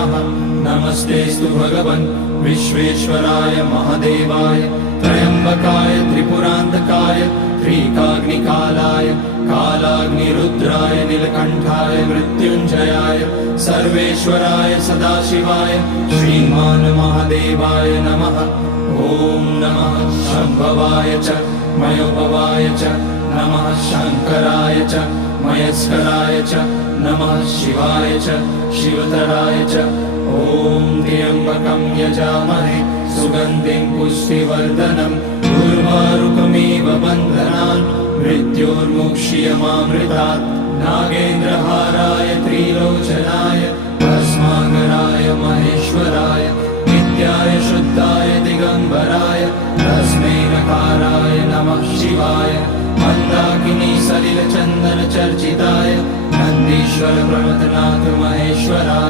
नमः। नमस्तेऽस्तु भगवन् विश्वेश्वराय महादेवाय त्र्यम्बकाय त्रिपुरान्तकाय त्रिकाग्निकालाय कालाग्निरुद्राय नीलकण्ठाय मृत्युञ्जयाय सर्वेश्वराय सदाशिवाय श्रीमान् महादेवाय नमः। ॐ नमः शम्भवाय च मयोभवाय च नमः शङ्कराय च मयस्कराय च नमः शिवाय च शिवतराय च। ॐ त्र्यम्बकं यजामहे सुगन्धिं पुष्टिवर्धनम् उर्वारुकमिव बन्धनान् मृत्योर्मुक्ष्यमामृतात्। नागेन्द्रहाराय त्रिलोचनाय भस्माकराय महेश्वराय नित्याय शुद्धाय दिगम्बराय तस्मै नकाराय नमः शिवाय। मन्दाकिनी सलिलचन्दन चर्चिताय नन्दीश्वर प्रमथनाथ महेश्वराय